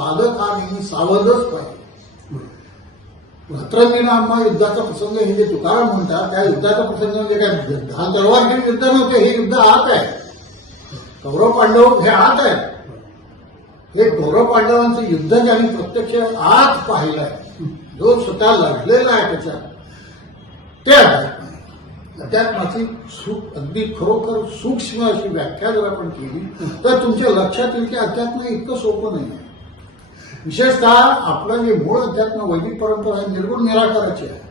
साधक हा नेहमी सावधच पाहिजे. भद्रमीनामा युद्धाचा प्रसंग हे जे तुकाराम म्हणतात त्या युद्धाचा प्रसंग म्हणजे काय म्हणजे हा तलवार घेऊन युद्ध नव्हते हे युद्ध आत आहे. कौरव पांडव हे आत आहे. हे कौरव पांडवांचं युद्ध ज्यांनी प्रत्यक्ष आत पाहिलं आहे जो स्वतः लढलेला आहे त्याच्यात ते त्यात अध्यात्माची सुख अगदी खरोखर सूक्ष्म अशी व्याख्या जर आपण केली तर तुमच्या लक्षात येईल की अध्यात्म इतकं सोपं नाही आहे. विशेषतः आपलं जे मूळ अध्यात्म वैदिक परंपरा आहे निर्गुण निराकाराची आहे.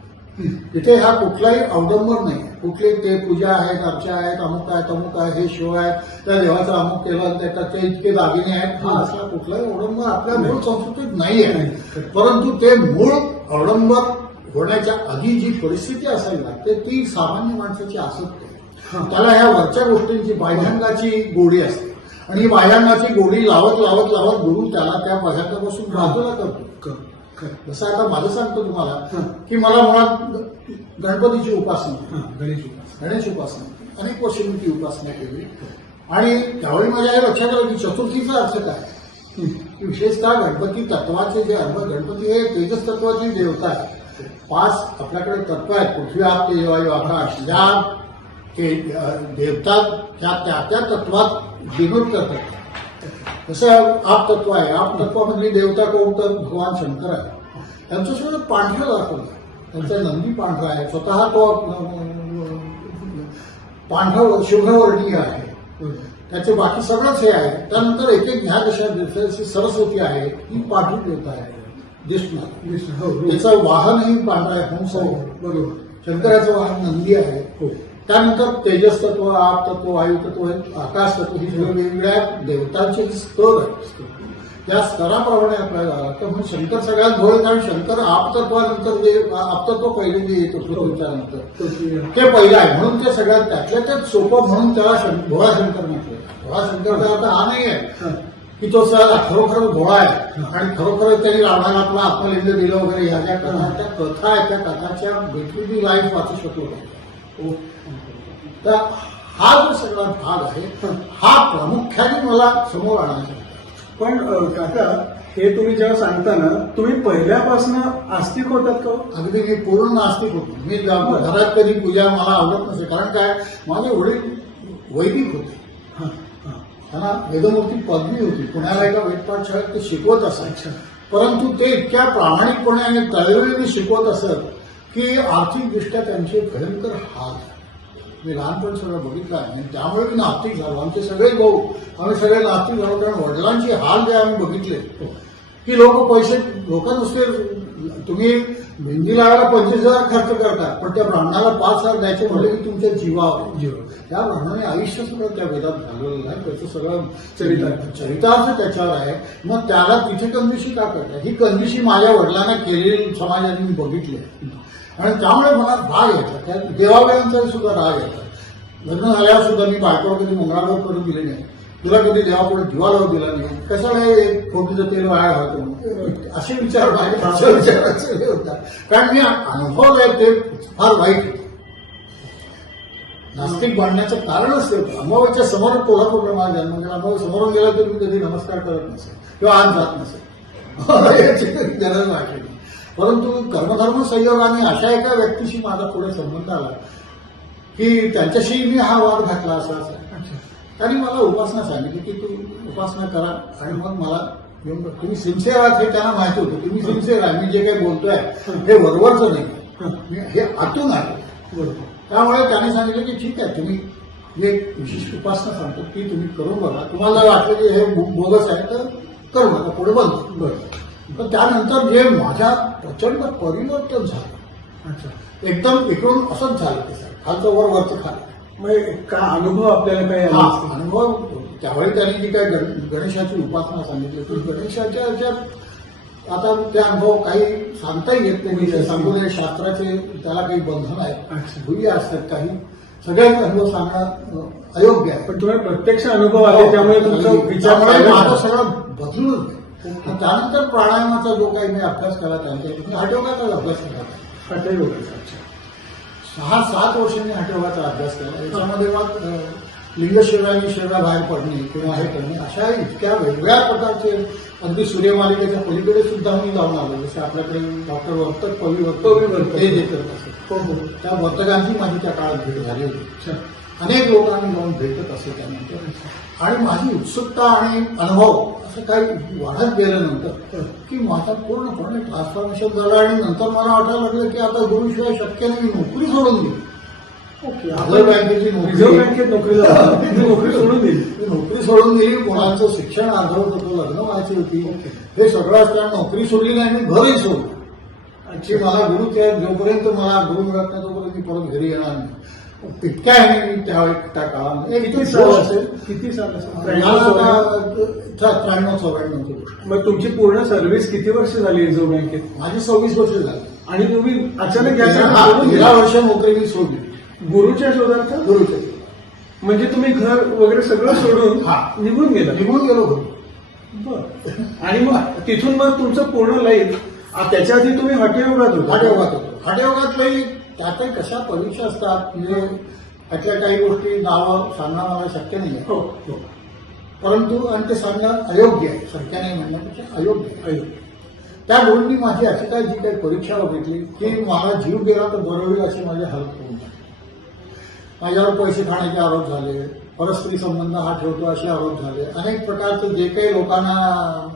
तिथे हा कुठलाही अवडंबर नाही. कुठले ते पूजा आहेत अर्चा आहेत अमुक आहेत अमुक आहे हे शिव आहेत त्या देवाचं अमुक केलं त्याच्यात ते इतके दागिने आहेत. हा असा कुठलाही अवडंबर आपल्या मूळ संस्कृतीत नाही आहे. परंतु ते मूळ अवडंबर होण्याच्या आधी जी परिस्थिती असायला लागते ती सामान्य माणसाची असत त्याला ह्या वरच्या गोष्टींची बाह्यांगाची गोडी असते. आणि बाह्यांगाची गोडी लावत लावत लावत गुरु त्याला त्या बाह्यांगापासून बाजूला करतो जसं आता माझं सांगतो तुम्हाला की मला मुळात गणपतीची उपासना गणेश उपासना. गणेश उपासना. अनेक वर्ष मी ती उपासना केली. आणि त्यावेळी माझ्या हे लक्षात आलं की चतुर्थीचा अर्थ काय? की विशेषतः गणपती तत्वाचे जे अर्थ गणपती हे तेजस तत्वाची देवता आहे. पाच आपल्याकडे तत्व आहेत. पृथ्वी आप तेज वायू आकाश या ते अं, देवता त्या त्या त्या तत्वात डिनोट करतात जसं आप तत्व आहे. आप तत्वामधली देवता कोण तर? भगवान शंकर आहे. त्यांचं सगळं पांढरं दाखवलं. त्यांचा नंदी पांढरा आहे. स्वतः तो पांढरा शुभ्रवर्णीय आहे. त्याचे बाकी सगळंच हे आहे. त्यानंतर एक एक ह्या कशा जशी सरस्वती आहे. ही पांढरी देवता आहे. दिसणार हो, हो. त्याचं वाहनही पांढरं आहे. हंस आहे बरोबर. शंकराचं वाहन नंदी आहे. हो. त्यानंतर तेजस तत्व आप तत्व वायू तत्व आकाश तत्व ही वेगवेगळ्या देवतांचे स्तर त्या स्तराप्रमाणे आपल्याला तर म्हणून शंकर सगळ्यात भोळे कारण शंकर आपतत्वानंतर जे आपतत्व पहिले जे येतो पृथ्वीच्या नंतर तो पहिलं आहे. म्हणून ते सगळ्यात त्यातल्या त्यात सोपं म्हणून त्याला भोळा शंकर म्हटलं. भोळा शंकरचा अर्थ हा नाही आहे. की तो सर खरोखर भोळा आहे. आणि खरोखर त्यांनी रावणाला आपला आत्मलिंग दिलं वगैरे ह्या ज्या कथा त्या कथा आहेत त्या कथाच्या भेटलेली लाईफ वाचू शकलो. तर हा जो सगळा भाग आहे हा प्रामुख्याने मला समोर आणायचा. पण काका हे तुम्ही जेव्हा सांगता ना तुम्ही पहिल्यापासून आस्तिक होतात का हो? अगदी मी पूर्ण नास्तिक होतो मी घरात कधी पूजा मला आवडत नसे कारण काय माझे वडील वैदिक होते. त्यांना वेदमूर्ती पदवी होती पुण्याला एका वेदपाठ शाळेत ते शिकवत असायचं परंतु ते इतक्या प्रामाणिकपणे आणि तळवेळीने शिकवत असत की आर्थिकदृष्ट्या त्यांचे भयंकर हाल झाले. मी लहानपण सगळं बघितलं आहे. आणि त्यामुळे मी नास्तिक झालो. आमचे सगळे भाऊ आम्ही सगळे नास्तिक झालो कारण वडिलांचे हाल जे आम्ही बघितले की लोक पैसे लोक नुसते तुम्ही मेहंदी लावायला पंचवीस हजार खर्च करता पण त्या ब्राह्मणाला पाच हजार द्यायचे म्हणजे की तुमच्या जीवावर जीव. त्या ब्राह्मणाने आयुष्य सगळं त्या वेदात घालवलेलं आहे. त्याचं सगळं चरित्र चरितार्थ त्याच्यावर आहे. मग त्याला तिथे कंदिशी का करतात? ही कंदिशी माझ्या वडिलांना केलेली समाजाने मी बघितली. आणि त्यामुळे मनात राग येतात त्या देवालयांचा सुद्धा राग येतात लग्न झाल्यावर सुद्धा मी बायकोला कधी मंगळागौर करून दिले नाही. तुला कधी देवापुढे दिवा लावून दिला नाही. कशाला हे खोटीचं तेल वाया घालतो? असे विचार माझ्या विचाराचे कारण मी अनुभवलंय ते फार वाईट. नास्तिक बांधण्याचं कारणच ते अमावच्या समोर कोल्हापूरला माझा जन्म म्हणजे अमाव समोरून गेला तर मी कधी नमस्कार करत नसेल किंवा आज जात नसेल. याची गरज वाटली परंतु कर्मधर्म संयोगाने अशा एका व्यक्तीशी माझा पुढे संबंध आला की त्यांच्याशी मी हा वाद घातला असा असा. त्यांनी मला उपासना सांगितली की तू उपासना करा आणि मग मला येऊन बघ. तुम्ही सिन्सिअर आहात हे त्यांना माहिती होतं. तुम्ही सिन्सिअर आहे. मी जे काही बोलतोय हे वरवरचं नाही. हे. आतून आहे. त्यामुळे त्याने सांगितलं की ठीक आहे तुम्ही एक विशिष्ट उपासना सांगतो. ती तुम्ही करून बघा. तुम्हाला वाटलं की हे बोगस आहे तर करू. नका पुढे बंद बरं पण त्यानंतर जे माझ्या प्रचंड परिवर्तन झालं अच्छा. एकदम इकडून असंच झालं ते सर खालचं वर वरचं खाली मग का अनुभव आपल्याला काही आला हा असतील? अनुभव त्यावेळी त्यांनी जी काय गण- गणेशाची उपासना सांगितली ती गणेशाच्या ह्याच्यात आता ते अनुभव काही सांगताही येत नाही. मी सांगू नये शास्त्राचे त्याला काही बंधन आहेत अच्छा. असतात काही. सगळ्याच अनुभव सांगणं अं, अयोग्य आहे. पण तुम्हाला प्रत्यक्ष अनुभव आले त्यामुळे तुमचा विचार त्यामुळे माझं. सगळं बदलून त्यानंतर प्राणायामाचा जो काही मी अभ्यास केला त्यांच्या हटयोगाचा अभ्यास केला हठयोग. अच्छा सहा सात वर्षांनी हटयोगाचा अभ्यास केला याच्यामध्ये मग अं, लिंगशेवानी शेवा बाहेर पडणे किंवा हे करणे अशा इतक्या वेगवेगळ्या प्रकारचे अगदी सूर्यमालिकेच्या पलीकडे सुद्धा मी जाऊन आलो जसे आपल्याकडे डॉक्टर वर्तक कवी वर्तक. ते जे करत असत हो हो त्या वर्तकांची माझी त्या काळात भेट झाली होती अच्छा. अनेक लोकांनी जाऊन भेटत असे त्यानंतर. आणि माझी उत्सुकता आणि अनुभव असं काही वाढत गेल्यानंतर की माझा पूर्णपणे ट्रान्सफॉर्मेशन झालं आणि नंतर मला वाटायला लागलं की आता गुरुशिवाय शक्य नाही मी नोकरी सोडून दिली. रिझर्व्ह बँकेची नोकरी. रिझर्व्ह बँकेत नोकरी सोडून दिली. नोकरी सोडून दिली. मुलांचं शिक्षण अर्धवट होतं लग्न व्हायची होती. हे सगळं असताना नोकरी सोडली नाही मी घरही सोडलं. मला गुरु त्या जोपर्यंत मला गुरु मिळत नाही तोपर्यंत मी परत घरी येणार नाही. तितक्या त्यावेळी त्या काळामध्ये किती साल असेल? किती साल असेल? मला त्र्याण्णव, चौऱ्याण्णवची गोष्ट. मग तुमची पूर्ण सर्व्हिस किती वर्ष झाली रिझर्व्ह बँकेत? माझी सव्वीस वर्ष झाली. आणि तुम्ही अचानक तेरा? वर्ष नोकरी मी सोडली. गुरुच्या शोधार्थ? गुरुच्या म्हणजे तुम्ही घर वगैरे सगळं सोडून हा. निघून गेला? निघून गेलो बरं. आणि मग तिथून मग तुमचं पूर्ण लाईफ त्याच्या आधी तुम्ही हॉटेलयोगात होता? हाटेयोगात होतो. हाटेयोगातही त्यातही कशा परीक्षा असतात? म्हणजे त्यातल्या काही गोष्टी नावं सांगणं मला शक्य नाही आहे. हो हो. परंतु आणि ते सांगणं अयोग्य आहे. शक्य नाही म्हणण्यापेक्षा अयोग्य आहे. ऐक. त्या गोष्टी माझी अशी काय जी काही परीक्षा बघितली की मला जीव गेला तर बरं होईल अशी माझी हालत होऊन. माझ्यावर पैसे खाण्याचे आरोप झाले परस्त्री संबंध हा ठेवतो असे आरोप झाले. अनेक प्रकारचे जे काही लोकांना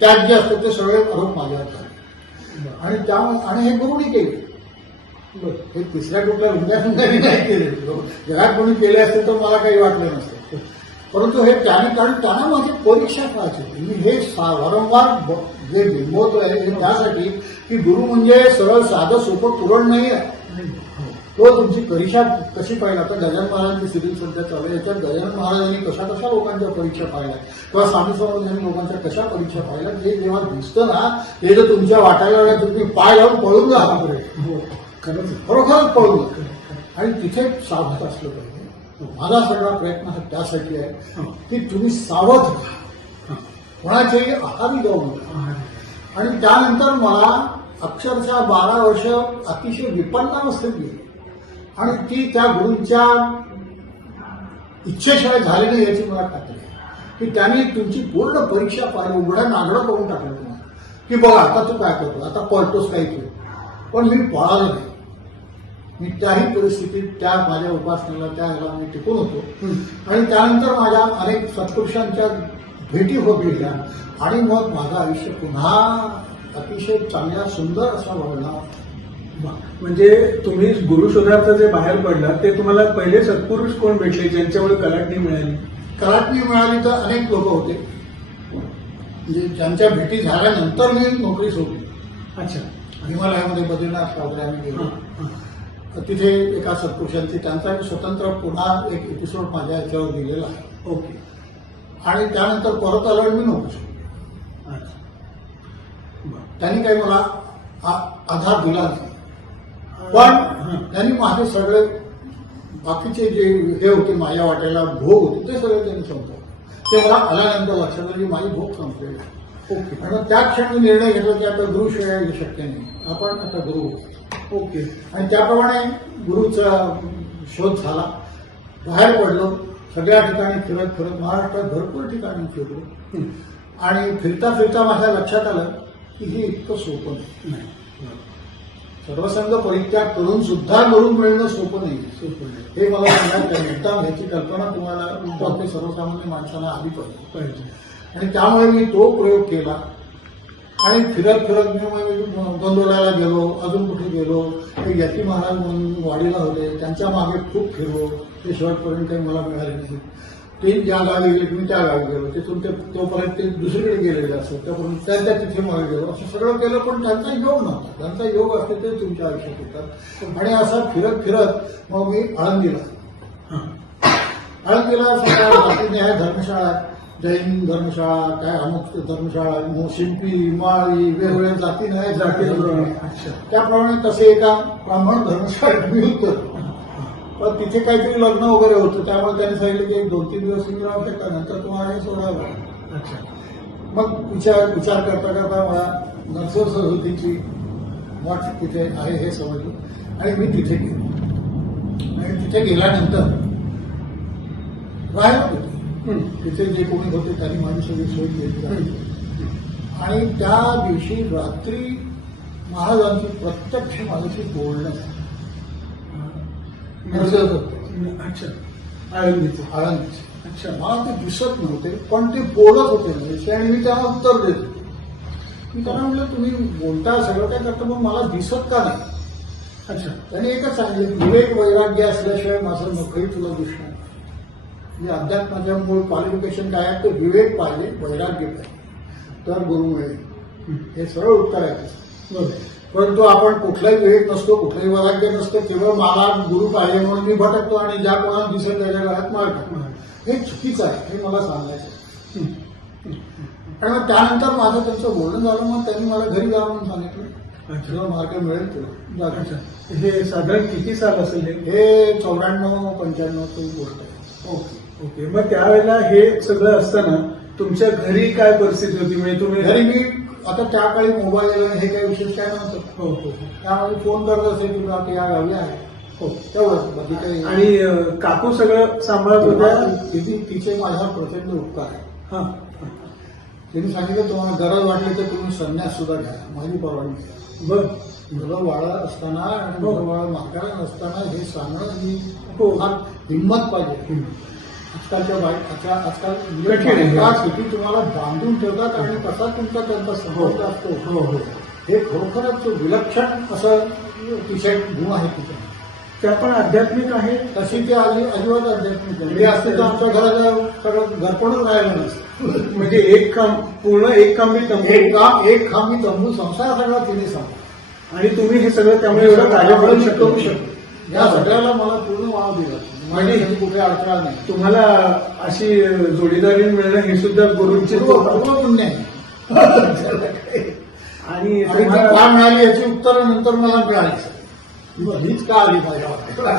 त्याग जे असतात ते सगळे आरोप माझ्यावर झाले. आणि त्या आणि हे गुरुनी केले. हे तिसऱ्या कुठल्या रुंद्यारुंद्याने नाही केले. जगात कोणी केले असते तर मला काही वाटलं नसतं. परंतु हे त्याने कारण त्यांना माझी परीक्षा पाहायची होती. मी हे सा- वारंवार जे बिंबवतोय हे त्यासाठी की गुरु म्हणजे सरळ साधं सोपं पुरण नाही आहे. तो तुमची परीक्षा कशी पाहिजे आता गजानन महाराजांची सिरीज सध्या चालू आहे. याच्यात गजानन महाराजांनी कशा कशा लोकांच्या परीक्षा पाहिल्या? किंवा स्वामी समर्थांनी लोकांच्या कशा परीक्षा पाहिल्या? ते जेव्हा दिसतं ना ते जर तुमच्या वाटायला तुम्ही पाय लावून पळून जा. खरोखरच पळून जा आणि तिथे सावध असलं पाहिजे. माझा सगळा प्रयत्न हा त्यासाठी आहे. की तुम्ही सावध कोणाच्याही आहारी जाऊ नका. आणि त्यानंतर मला अक्षरशः बारा वर्ष अतिशय विपन्नावस्थेत गेली. आणि ती त्या गुरूंच्या इच्छेशिवाय झाली नाही याची मला खात्री आहे. की त्यांनी तुमची पूर्ण परीक्षा पाहिली उघड्या नागडं करून टाकलं तुम्हाला. की बघा आता तू काय करतो आता पळतोस काय तू पण मी पळालो नाही. मी त्याही परिस्थितीत त्या माझ्या उपासनेला त्या ह्याला मी टिकून होतो. आणि त्यानंतर माझ्या अनेक सत्पुरुषांच्या भेटी होत गेल्या. आणि मग माझं आयुष्य पुन्हा अतिशय चांगल्या सुंदर असा वळला म्हणजे तुम्ही गुरु शोधार्थ जे बाहेर पडला ते तुम्हाला पहिले सत्पुरुष कोण भेटले ज्यांच्यामुळे कलाटणी मिळाली? कराटणी मिळाली तर अनेक लोक होते. म्हणजे ज्यांच्या भेटी झाल्यानंतर मी नोकरी सोडली अच्छा. हिमालयामध्ये बद्रीनाथ वगैरे आम्ही गेलो. तिथे एका सत्पुरुषांची त्यांचा एक स्वतंत्र पुन्हा एक एपिसोड माझ्या याच्यावर दिलेला आहे. ओके. आणि त्यानंतर परत आलो आणि मी बरं. त्यांनी काही मला आधार दिला नाही. पण त्यांनी माझे सगळे बाकीचे जे हे होते माझ्या वाट्याला भोग होते ते सगळे त्यांनी संपवले ते मला आल्यानंतर लक्षात आलं की माझी भोग संपलेली. ओके. आणि त्या क्षणी निर्णय घेतला की आता गुरु शिवाय शक्य नाही. आपण आता गुरु. ओके. आणि त्याप्रमाणे गुरुचा शोध झाला. बाहेर पडलो. सगळ्या ठिकाणी फिरत फिरत महाराष्ट्रात भरपूर ठिकाणी फिरलो. आणि फिरता फिरता माझ्या लक्षात आलं की हे इतकं सोपं नाही. सर्वसंग परित्याग करून सुद्धा गुरु मिळणं सोपं नाही. सोपं नाही. हे मला सांगायचं आहे. ह्याची कल्पना तुम्हाला सर्वसामान्य माणसाला आली पाहिजे आणि त्यामुळे मी तो प्रयोग केला. आणि फिरत फिरत मी मग गेलो अजून कुठे गेलो ते यती महाराज म्हणून वाडीला होते त्यांच्या मागे खूप फिरलो ते शेवटपर्यंत काही मला मिळाले नाही. ते ज्या गावी गेले मी त्या गावी गेलो तिथून ते तोपर्यंत ते दुसरीकडे गेलेले असतात त्यापर्यंत त्यांच्या तिथे मागे गेलो. असं सगळं केलं पण त्यांचा योग नव्हता. त्यांचा योग असते ते तुमच्या आयुष्यात होतात. आणि असं फिरत फिरत मग मी आळंदीला आळंदीला सगळ्या जातीने आहे धर्मशाळा. जैन धर्मशाळा काय अमुक धर्मशाळा मो- शिंपी माळी वेगवेगळ्या जातीने आहे जातीप्रमाणे. जाती. त्याप्रमाणे तसे एका ब्राह्मण धर्मशाळेत मी होतो पण तिथे काहीतरी लग्न वगैरे होतं त्यामुळे त्यांनी सांगितलं की एक दोन तीन दिवस तुम्ही राहू शकता नंतर तुम्हाला हे सोडावं मग विचार विचार करता करता मला नरसोर सरस्वतीची मठ तिथे आहे हे समजलं आणि मी तिथे गेलो आणि तिथे गेल्यानंतर राहिलं. तिथे जे कोणी होते त्यांनी माझी सगळी सोय केली. आणि त्या दिवशी रात्री महाराजांची प्रत्यक्ष माझ्याशी बोलणं होते अच्छा. आळंदीचं आळंदीचे. अच्छा. मला ते दिसत नव्हते पण ते बोलत होते माझ्याशी आणि मी त्यांना उत्तर देत. होते. मी त्यांना म्हटलं तुम्ही बोलता सगळं काय करता पण मला दिसत का नाही? अच्छा. त्यांनी एकच सांगितलं विवेक वैराग्य असल्याशिवाय माझं नोकरी तुला दिसणार म्हणजे अध्यात्माच्या मूळ क्वालिफिकेशन काय आहे? तर विवेक पाहिजे वैराग्य पाहिजे तर गुरु मिळेल हं. सरळ उत्तर आहे. परंतु आपण कुठलाही विवेक नसतो कुठलंही वैराग्य नसतं केवळ मला गुरु पाहिजे म्हणून मी भटकतो आणि ज्या कोणाला दिसेल त्याच्या घरात मारतो हे चुकीचं आहे हे मला सांगायचं. आणि मग त्यानंतर माझं त्यांचं बोलणं झालं मग त्यांनी मला घरी जा म्हणून सांगितलं. तुला मार्ग मिळेल तुला हे साधारण किती साल असेल हे? चौऱ्याण्णव पंच्याण्णवची गोष्ट आहे. ओके. ओके मग त्यावेळेला हे सगळं असताना तुमच्या घरी काय परिस्थिती होती? म्हणजे तुम्ही घरी मी आता त्या काळी मोबाईल हे काही विशेष काय नव्हतं. हो हो हो. त्यामुळे फोन करत असेल तुला की या गावी आहे. हो. तेवढंच बाकी काही आणि अं, काकू सगळं सांभाळत होत्या? तिथे तिचे माझ्या प्रचंड उपकार आहे. हा. त्यांनी सांगितलं तुम्हाला गरज वाटली तर तुम्ही संन्यास सुद्धा घ्या. माझी परवानगी घ्या बर. मुलं वाळा असताना आणि हो. मुलं वाळा म्हातारा नसताना हे सांगणं ही हो. फार हिंमत पाहिजे. आजकालच्या बाईक आजकाल आहे. बायका किती तुम्हाला बांधून ठेवतात आणि कसा तुमचा त्यांचा संबंध असतो. हो हो. हे खरोखरच विलक्षण असं अतिशय गुण आहे तिथे. त्या पण आध्यात्मिक आहे तशी ते आधी अजिबात अध्यात्मिक नाही. हे असते तर आमच्या घराचं सगळं घरपणच राहिलं नसतं. म्हणजे एक काम पूर्ण एक काम मी एक तंबू काम एक खांबी तंबू संसार सगळा तिने सांगा आणि तुम्ही हे सगळं त्यामुळे एवढं कार्य करू शकतो. या सगळ्याला मला पूर्ण कधी कुठे अडथळा नाही. तुम्हाला अशी जोडीदारी मिळणं हे सुद्धा गुरुंची पुण्य आहे आणि का मिळाली याची उत्तर नंतर मला मिळाली. हीच का आली उत्तरं.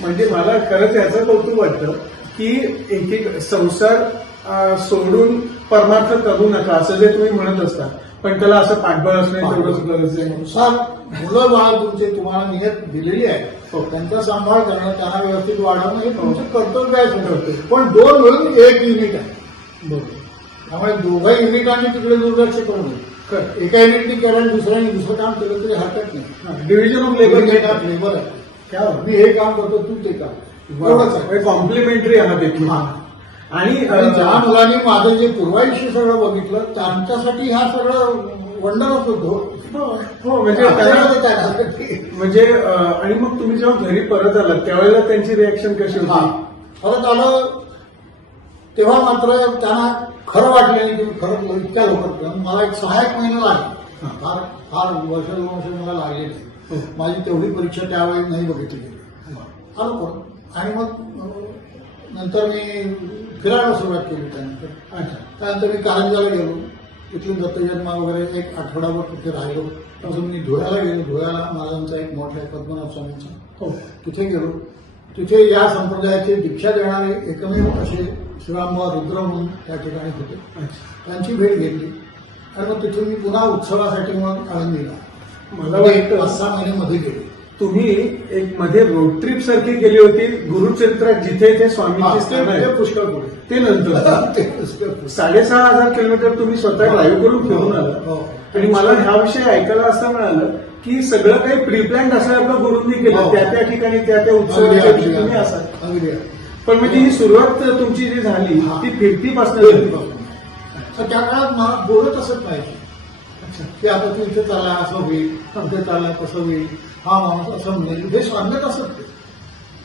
म्हणजे मला खरंच याचं कौतुक वाटतं की एक एक संसार सोडून परमार्थ करू नका असं जे तुम्ही म्हणत असता. पण त्याला असं पाठबळ असणे तेवढंच आहे. संसार मुलं बाळ तुमचे तुम्हाला नियत दिलेली आहे. हो. त्यांचा सांभाळ करणं त्यांना व्यवस्थित वाढवणं हे तुमचं कर्तव्य आहे पण दोन मिळून एक युनिट आहे. बरोबर. त्यामुळे दोघा युनिटांनी तिकडे दुर्लक्ष करू नये. एका युनिटनी केलं आणि दुसऱ्याने दुसरं काम केलं तरी हरकत नाही. Division of labour labour labour आहे. क्या मी हे काम करतो तू ते काम. एवढंच आहे. कॉम्प्लिमेंटरी आहात. आणि ज्या मुलांनी माझं जे पूर्वायुष्य सगळं बघितलं त्यांच्यासाठी हा सगळं वंडरच होतो हो म्हणजे म्हणजे अं, आणि मग तुम्ही जेव्हा घरी परत आलात त्यावेळेला त्यांची रिॲक्शन कशी. होती? परत आलं तेव्हा मात्र त्यांना खरं वाटलं की खरं इतक्या लोक मला एक सहायक महिना लागला. फार फार वर्ष दोन वर्ष मला लागले नाही. हो. माझी तेवढी परीक्षा त्यावेळी नाही बघितली गेली. आलो आणि मग नंतर मी फिरायला सुरुवात केली त्यानंतर अच्छा. त्यानंतर मी कारंजाला गेलो. तिथून दत्तजन्मा वगैरे एक आठवडाभर तिथे राहिलो. अजून मी धुळ्याला गेलो. धुळ्याला महाराजांचा एक मोठा आहे पद्मनाभ स्वामींचा. हो. तिथे गेलो. तिथे या संप्रदायाची दीक्षा देणारे एकमेव असे शिवांबा रुद्र म्हणून त्या ठिकाणी होते. त्यांची भेट घेतली. आणि मग तिथून मी पुन्हा उत्सवासाठी मग आळंदीला. मला एक पाच सहा महिने मध्ये गेले. तुम्ही एक मध्ये रोड ट्रिप सारखी गेली होती गुरुचरित्रात जिथे ते स्वामींची स्थान आहे पुष्कळ ते नंतर. साडेसहा हजार किलोमीटर तुम्ही स्वतः ड्राईव्ह करून फिरून आला हो. आणि मला ह्या विषयी ऐकायला असं मिळालं की सगळं काही प्रीप्लॅन असल्यासारखं गुरुंनी केलं हो. त्या त्या ठिकाणी त्या त्या उत्सवाच्या अगदी, तुम्ही असाल. पण म्हणजे ही सुरुवात तुमची जी झाली हा. ती फिरतीपासून त्या काळात मला बोलत असत पाहिजे अच्छा की आता तू इथे चालला असं होईल इथे चालला तसं होईल हा माणूस असं म्हणेल हे सांगत असत ते.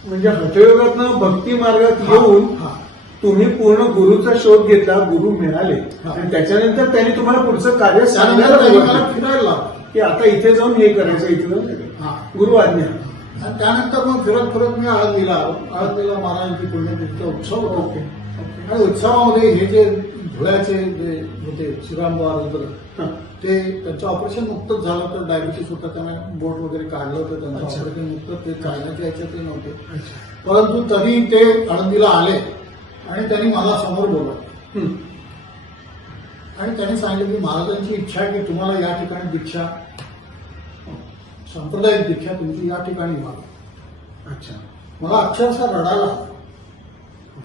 म्हणजे हठयोगातनं भक्ती मार्गात येऊन. तुम्ही पूर्ण गुरुचा शोध घेतला गुरु मिळाले. आणि त्याच्यानंतर त्यांनी तुम्हाला पुढचं कार्य सांगायला. फिरायला की आता इथे जाऊन हे करायचं इथे जाऊन. गुरु आज्ञा आणि त्यानंतर मग फिरत फिरत मी आळंदीला आळंदीला महाराजांची पुण्यतिथीचा उत्सव होता आणि उत्सवामध्ये हे जे धुळ्याचे जे होते श्रीरामबा रुद्र हा. ते त्यांचं ऑपरेशन नुकतंच झालं तर डायबिटीस होतं त्यांना बोट वगैरे काढलं होतं त्यांचं. ऑपरेशन नुकतं ते काढण्याच्या याच्यात ते नव्हते परंतु तरी ते आळंदीला आले आणि त्यांनी मला समोर बोलवलं. आणि त्यांनी सांगितलं की महाराजांची इच्छा आहे की तुम्हाला या ठिकाणी दीक्षा सांप्रदायिक दीक्षा तुमची या ठिकाणी व्हावी अच्छा मला अक्षरशः रडायला.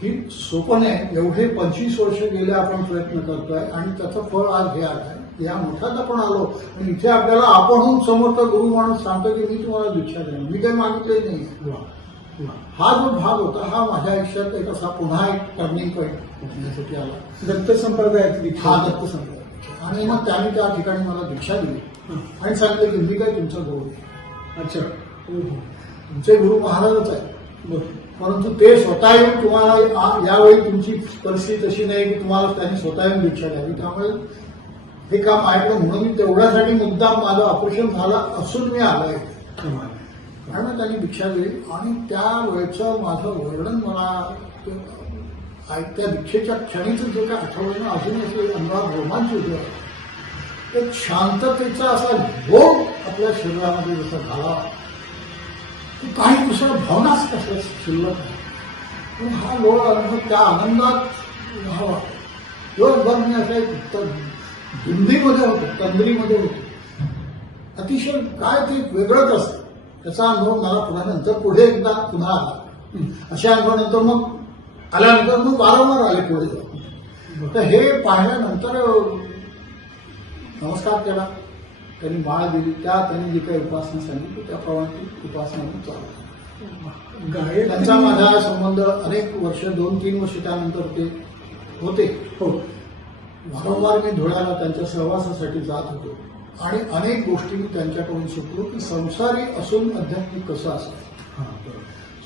ही सोपं नाही एवढे पंचवीस वर्ष गेले आपण प्रयत्न करतोय आणि त्याचं फळ आज हे आलं आहे. या मोठ्यात आपण आलो आणि इथे आपल्याला आपणहून समोरचा गुरु माणूस सांगतो की मी तुम्हाला दीक्षा देणार. मी काही मागितले नाही. हा जो भाग होता हा माझ्या आयुष्यात एक असा पुन्हा एक टर्निंग पॉईंट होण्यासाठी आला. दत्त हा दत्त संप्रदाय आणि मग त्याने त्या ठिकाणी मला दीक्षा दिली. आणि सांगितलं की मी काय तुमचा गुरु. अच्छा. हो, हो. तुमचे गुरु महाराजच आहे बरं. परंतु ते स्वतः येऊन तुम्हाला यावेळी तुमची परिस्थिती तशी नाही की तुम्हाला त्यांनी स्वतः येऊन दीक्षा द्यावी. त्यामुळे हे काम ऐकलं म्हणून मी तेवढ्यासाठी मुद्दा माझं ऑपरेशन झालं असून मी आलोय. कारण त्यांनी दीक्षा दिली. आणि त्या वेळचं माझं वर्णन मला त्या दीक्षेच्या क्षणीचं जे काय आठवलं ना अजून असे अंगावर रोमांच होतं. एक शांततेचा असा भोग आपल्या शरीरामध्ये जसा झाला. की काही दुसऱ्या भावनाच कसल्या शिल्लक नाही. पण हा लोळ अनुभव त्या आनंदात राहावा. दिवसभर मी असं एक धुंदीमध्ये होतो तंद्रीमध्ये होतो. अतिशय काय ते वेगळंच असतं. त्याचा अनुभव मला पुन्हा नंतर पुढे एकदा पुन्हा आला. अशा अनुभवानंतर मग आल्यानंतर मग वारंवार आले पुढे तर हे पाहिल्यानंतर नमस्कार केला. त्यांनी माळ दिली त्या त्यांनी जी काही उपासना सांगितली त्याप्रमाणे ती उपासना चालू. गायत्री त्यांचा माझा संबंध अनेक वर्ष दोन तीन वर्ष त्यानंतर ते होते. हो. वारंवार मी धुळ्याला त्यांच्या सहवासासाठी जात होतो. आणि अनेक गोष्टी मी त्यांच्याकडून शिकलो की संसारी असून अध्यात्मिक कसं असावं.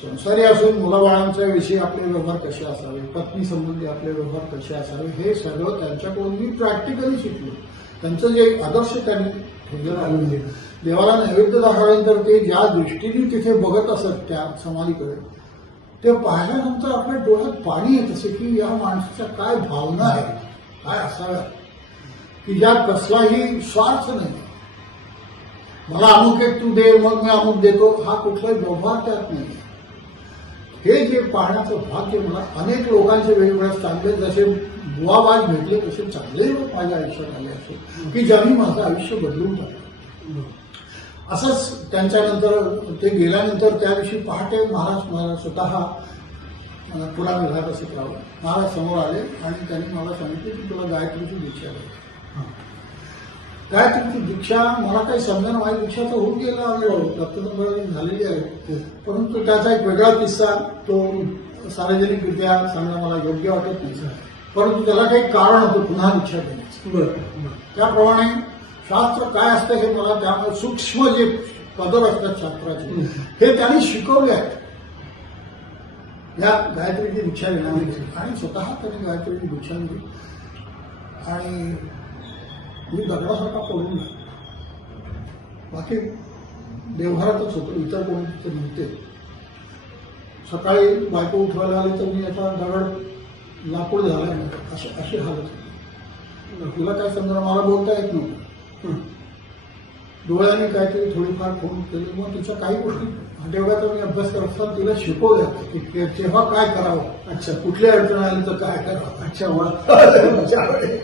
संसारी असून मुलाबाळांच्या विषयी आपले व्यवहार कसे असावे? पत्नी संबंधी आपले व्यवहार कसे असावे? हे सगळं त्यांच्याकडून मी प्रॅक्टिकली शिकलो. त्यांचं जे आदर्श त्यांनी पूजन आणून आहे देवाला नैवेद्य दाखवल्यानंतर ते ज्या दृष्टीने तिथे बघत असत त्या समाधीकडे ते पाहिल्यानंतर आपल्या डोळ्यात पाणी येत असे की या माणसाच्या काय भावना आहे काय असाव्या की ज्या कसलाही स्वार्थ नाही. मला अमुक एक तू दे मग मी अमुक देतो हा कुठलाही व्यवहार त्यात नाही. हे जे पाहण्याचं भाग्य मला अनेक लोकांचे वेगवेगळ्या चांगले जसे बुवाबाज भेटले तसे चांगले लोक माझ्या आयुष्यात आले असे. की ज्यांनी माझं आयुष्य बदलून टाकलं. असंच त्यांच्यानंतर ते गेल्यानंतर त्या दिवशी पहाटे महाराज मला स्वतः मला पुरा विभाग असे करावं महाराज समोर आले आणि त्यांनी मला सांगितलं की तुला गायत्रीची दीक्षा द्यायची गायत्रीची दीक्षा मला काही समजा माझी दीक्षा तर होऊन गेला आम्ही रक्तसंप्रदाय झालेली आहे. परंतु त्याचा एक वेगळा किस्सा तो सार्वजनिकरित्या सांगणं मला योग्य वाटत नाही. परंतु त्याला काही कारण होतं पुन्हा दीक्षा देण्याचं. त्याप्रमाणे शास्त्र काय असतं हे मला त्यामुळे सूक्ष्म जे पदर असतात शास्त्राचे हे त्यांनी शिकवले आहेत. या गायत्रीची दीक्षा घेण्यामध्ये. आणि स्वतः त्यांनी गायत्रीची दीक्षा दिली आणि मी दगडासारखा पडून नाही बाकी देवघरातच होतो. इतर कोणी तिथे नव्हते. सकाळी बायको उठवायला आली तर मी आता दगड लाकूड झाला अशी अशी हालत. होती तुला काय समजा मला बोलता येत नव्हतं. डोळ्याने काहीतरी थोडीफार फोन केली. मग तिच्या काही गोष्टी देवळाचा मी अभ्यास करत असताना तिला शिकवल्या की ते- तेव्हा काय करावं. अच्छा कुठली अडचण आली तर काय करावं? अच्छा त्यावेळी-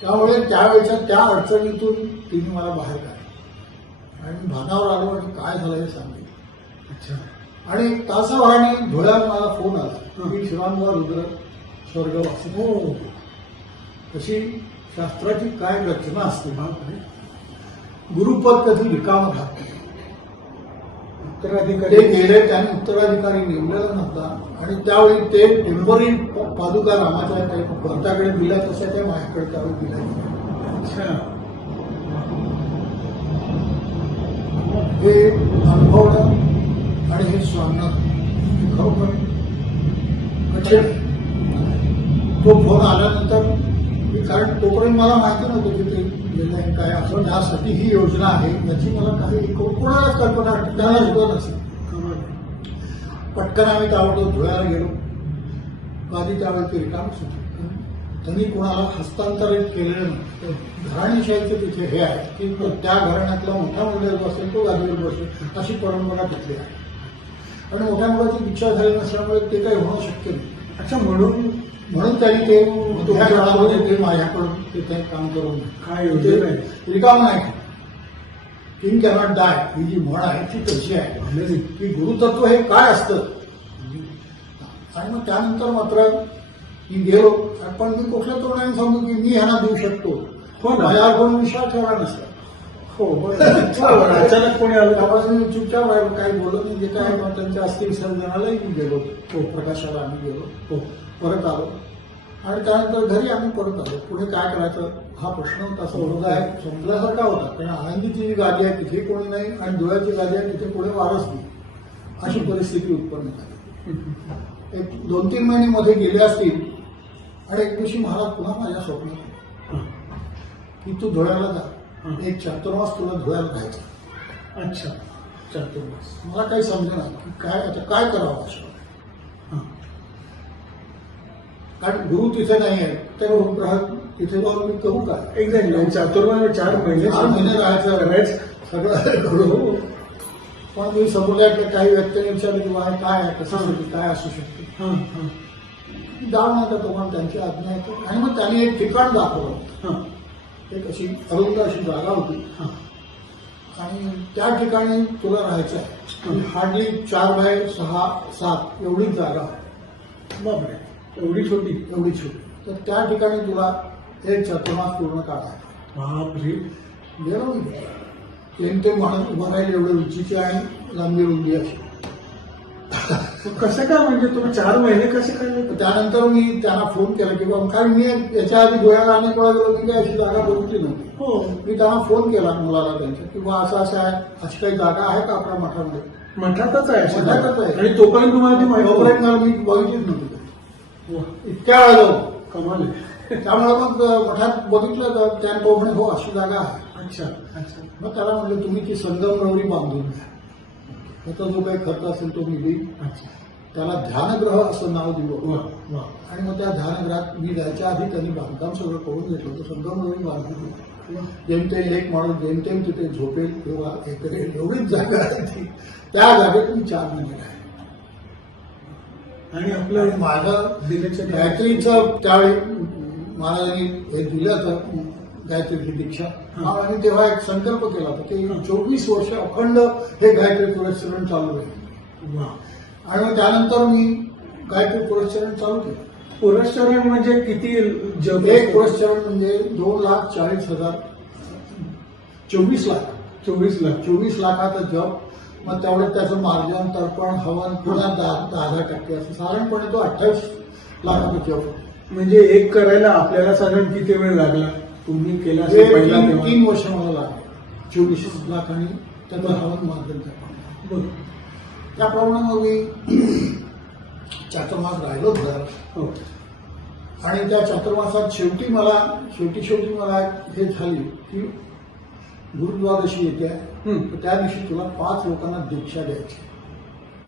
त्यामुळे त्यावेळेच्या त्या अडचणीतून तिने मला बाहेर काढलं. आणि भानावर आलो आणि काय झालं हे सांगितलं. अच्छा. आणि तासाभराने धुळ्यात मला फोन आला. की शिवानवा रुद्र स्वर्गवासी हो तशी शास्त्राची काय रचना असते बापरे. गुरुपद कधी रिकाम राहत? नाही उत्तराधिकारी गेले त्याने उत्तराधिकारी नेमलेला नव्हता. आणि त्यावेळी ते टेंपररी पादुका रामाच्या काही भरताकडे दिल्या तशा त्या माझ्याकडे त्यावेळी अच्छा. हे अनुभवलं आणि हे हे खरोखर कठीण. तो फोन आल्यानंतर मी कारण तोपर्यंत मला माहिती नव्हतं की ते गेलं आहे. काय असं यासाठी ही योजना आहे याची मला काही कोणाला कोणालाच कल्पना त्यांना सुद्धा नसेल पटकन आम्ही ताबडतोब धुळ्याला गेलो. आधी त्यावेळी ते रिकामच होते त्यांनी कोणाला हस्तांतरित केलेलं नाही. घराणीशाहीचं तिथे हे आहे की त्या घराण्यातला मोठा मुलगा जो असेल तो गादीवर बसेल अशी परंपरा तिथली आहे. आणि मोठ्या मुलाची इच्छा झाली नसल्यामुळे ते काही होणं शक्य नाही. अच्छा म्हणून म्हणून त्यांनी ते त्या काळामध्ये ते माझ्याकडून तिथे काम करून. काय योजना आहे? ते रिकाम नाही किंग कॅनॉट डाय ही जी म्हण आहे ती तशी आहे. Amazing. की गुरुतत्व हे काय असतं? आणि मग त्यानंतर मात्र मी गेलो पण मी कुठल्या तोंडाने सांगू की मी ह्यांना देऊ शकतो? हो ना. माझ्यावर कोण विश्वास ठेवला नसता. हो अचानक कोणी आलं? मी चुपचाप काही बोलत नाही. जे काय त्यांच्या अस्थि विसर्जनालाही मी गेलो. हो. प्रकाशाला आम्ही गेलो. हो. परत आलो. आणि त्यानंतर घरी आम्ही परत आलो. पुढे काय करायचं? हा प्रश्न तसा मुलगा आहे संपल्यासारखा होता. कारण आनंदीची जी गादी आहे तिथे कोणी नाही आणि डोळ्याची गादी आहे तिथे पुढे वारच नाही. अशी परिस्थिती उत्पन्न झाली. एक दोन तीन महिने मध्ये गेले असतील आणि एक दिवशी महाराज पुन्हा माझ्या स्वप्नात. की तू धुळ्याला जा. एक चातुर्मास तुला धुळ्याला जायचं अच्छा चातुर्मास. मला काही समजेना की काय आता काय करावं असं हा. कारण गुरु तिथे नाही आहे. तर उपग्रह तिथे जाऊन मी करू काय एक्झॅक्टली चातुर्मास चार महिने चार महिने राहायचं. करायचं. सगळं करू. पण मी समुदायातल्या काही व्यक्तींनी विचारलं की बा हे काय आहे कशासाठी काय असू शकते? हा, हा, जाऊन आता तुम्हाला त्यांची आज्ञा आहे. आणि मग त्यांनी एक ठिकाण दाखवलं. हा, एक अशी अरुंद अशी जागा होती. हा. आणि त्या ठिकाणी तुला राहायचं आहे. हार्डली चार बाय सहा सात एवढीच जागा आहे. बापरे. एवढी छोटी? एवढी छोटी. तर त्या ठिकाणी तुला एक चतुर्मास पूर्ण काढायचा. बापरे. मी प्लेन ते माणूस उभं राहील एवढे उंचीचे आणि लांबी रुंदी अशी. कसं काय म्हणजे तुम्ही चार महिने कसे तर त्यानंतर मी त्यांना फोन केला की बाबा कारण मी याच्या आधी गोव्याला अनेक वेळा गेलो मी काही अशी जागा बघितली नव्हती. हो. मी त्यांना फोन केला मुलाला त्यांच्या की बा असं असं आहे अशी काही जागा आहे का आपल्या मठामध्ये? मठातच आहे मठातच. आहे. आणि तोपर्यंत तुम्हाला ती माहिती मी बघितलीच नव्हती. इतक्या वेळा जाऊ कमाल आहे. त्यामुळे मग मठात बघितलं तर त्या तो म्हणे हो अशी जागा आहे. अच्छा. अच्छा. मग त्याला म्हटलं तुम्ही ती संगमरवरी बांधून द्या त्याचा जो काही खर्च असेल तो मी देईन. अच्छा. त्याला ध्यानग्रह असं नाव दिलं आणि मग त्या ध्यानगृहात मी जायच्या आधी त्यांनी बांधकाम सगळं करून घेतलं होतं. संगमरवरी बांधून दिलं जेमतेम लेख माणूस जेमतेम तिथे झोपेल किंवा हे करेल एवढीच जागा आहे ती. त्या जागेत मी चार महिने राहिले. आणि आपलं माझं गायत्रीचं त्यावेळी महाराजांनी हे दिलं तर गायत्रीची दीक्षा. आणि तेव्हा एक संकल्प केला होता की चोवीस वर्ष अखंड हे गायत्री पुरस्चरण चालू वा. आणि त्यानंतर मी गायत्री पुरस्चरण चालू केलं. पुरस्कार म्हणजे किती जग एक पुरस्चरण म्हणजे दोन लाख चाळीस हजार. चोवीस लाख. चोवीस लाख. चोवीस लाखाचा जप. मग तेवढं त्याचं मार्जन तर्पण हवन पुन्हा दहा दहा टक्के असं साधारणपणे तो अठ्ठावीस जप होता. म्हणजे एक करायला आपल्याला साधारण किती वेळ लागला? तुम्ही केला तीन वर्ष मला लागले. चोवीस लाखांनी त्याचं हवन मार्जन तर्पण. त्याप्रमाणे मग मी चातुर्मास राहिलो घरात हो. आणि त्या चातुर्मासात शेवटी मला शेवटी शेवटी मला हे झाली की गुरुद्वादशी येते त्या दिवशी तुला पाच लोकांना दीक्षा द्यायची.